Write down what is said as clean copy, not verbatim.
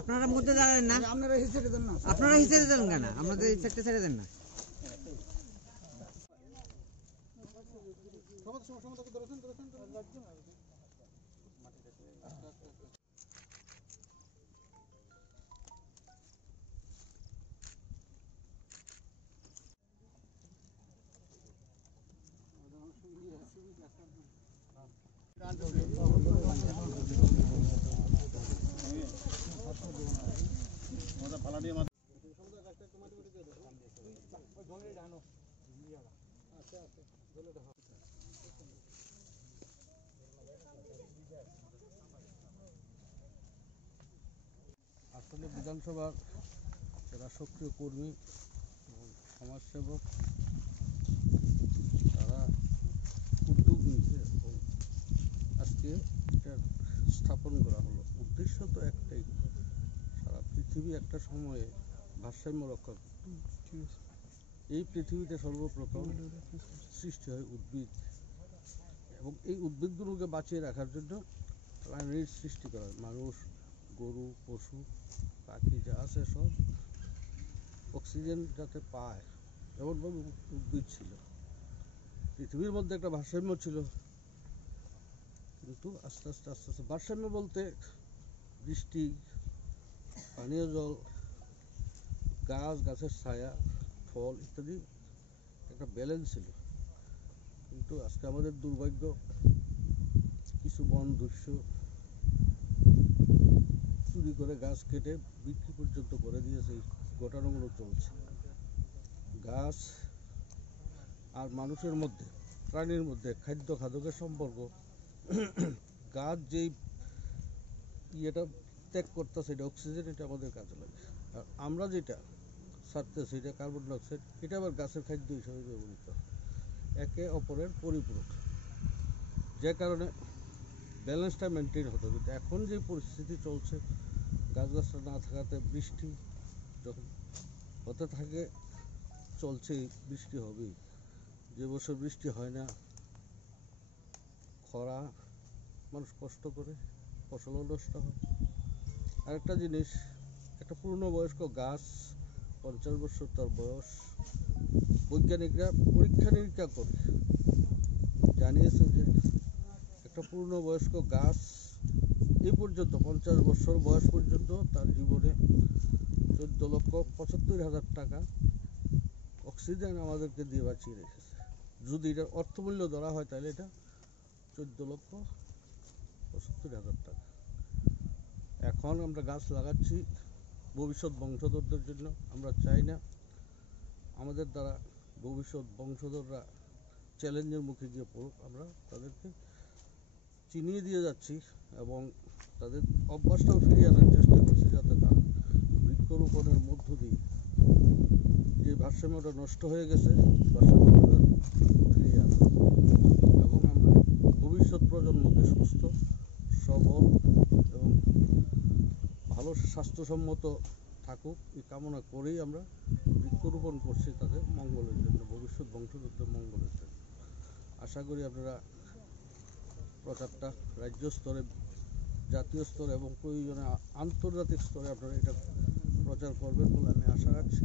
আপনারা মধ্যে দাঁড়ালেন না, আপনারা হিসেবে দেন না, আপনারা হিসেবে দেন কেন? আমাদের এই সাইডটা ছেড়ে দেন না। আসলে বিধানসভার যারা সক্রিয় কর্মী এবং সমাজসেবক তারা উদ্যোগ নিয়েছে এবং আজকে এটা স্থাপন করা হলো। উদ্দেশ্য তো একটাই, সারা পৃথিবী একটা সময়ে ভারসাম্য রক্ষা করত। এই পৃথিবীতে সর্বপ্রথম সৃষ্টি হয় উদ্ভিদ এবং এই উদ্ভিদগুলোকে বাঁচিয়ে রাখার জন্য প্রাণীর সৃষ্টি করা হয়। মানুষ, গরু, পশু, পাখি যা আছে সব অক্সিজেন যাতে পায় এমনভাবে উদ্ভিদ ছিল। পৃথিবীর মধ্যে একটা ভারসাম্য ছিল, কিন্তু আস্তে আস্তে আস্তে আস্তে ভারসাম্য বলতে বৃষ্টি, পানীয় জল, গাছ, গাছের ছায়া, ফল ইত্যাদি একটা ব্যালেন্স ছিল। কিন্তু আজকে আমাদের দুর্ভাগ্য, কিছু বন দস্যু চুরি করে গাছ কেটে বিক্রি পর্যন্ত করে দিয়েছে। এই ঘটনাগুলো চলছে। গাছ আর মানুষের মধ্যে, প্রাণীর মধ্যে খাদ্য খাদকের সম্পর্ক। গাছ যেই ইয়েটা ত্যাগ করতেছে, এটা অক্সিজেন, এটা আমাদের কাজে লাগে। আর আমরা যেটা ছাড়তেছি, এটা কার্বন ডাইঅক্সাইড, এটা আবার গাছের খাদ্য হিসাবে ব্যবহৃত হয়। একে অপরের পরিপূরক, যে কারণে ব্যালেন্সটা মেনটেন হতো। কিন্তু এখন যে পরিস্থিতি চলছে, গাছগাছরা না থাকাতে বৃষ্টি যখন হতে থাকে, চলছে, বৃষ্টি হবেই। যে বছর বৃষ্টি হয় না, খরা, মানুষ কষ্ট করে, ফসলও নষ্ট হয়। আরেকটা জিনিস, একটা পূর্ণবয়স্ক গাছ 50 বছর তার বয়স, বৈজ্ঞানিকরা পরীক্ষা নিরীক্ষা করে জানিয়েছে যে একটা পূর্ণবয়স্ক গাছ এই পর্যন্ত 50 বছর বয়স পর্যন্ত তার জীবনে 14,75,000 টাকা অক্সিজেন আমাদেরকে দিয়ে বাঁচিয়ে রেখেছে। যদি এটার অর্থমূল্য ধরা হয় তাহলে এটা 14,75,000 টাকা। এখন আমরা গাছ লাগাচ্ছি ভবিষ্যৎ বংশধরদের জন্য। আমরা চাই না আমাদের দ্বারা ভবিষ্যৎ বংশধররা চ্যালেঞ্জের মুখে গিয়ে পড়ুক। আমরা তাদেরকে চিনিয়ে দিয়ে যাচ্ছি এবং তাদের অভ্যাসটাও ফিরিয়ে আনার চেষ্টা করছি, যাতে তারা বৃক্ষরোপণের মধ্য দিয়ে যে ভারসাম্যটা নষ্ট হয়ে গেছে, ভারসাম্যটা ফিরিয়ে আনা এবং আমরা ভবিষ্যৎ প্রজন্মকে সুস্থ, সবল এবং ভালো স্বাস্থ্যসম্মত থাকুক এই কামনা করেই আমরা বৃক্ষরোপণ করছি, তাদের মঙ্গলের জন্য, ভবিষ্যৎ বংশধরদের মঙ্গলের জন্য। আশা করি আপনারা প্রচারটা রাজ্য স্তরে, জাতীয় স্তরে এবং প্রয়োজনে আন্তর্জাতিক স্তরে আপনারা এটা প্রচার করবেন বলে আমি আশা রাখছি।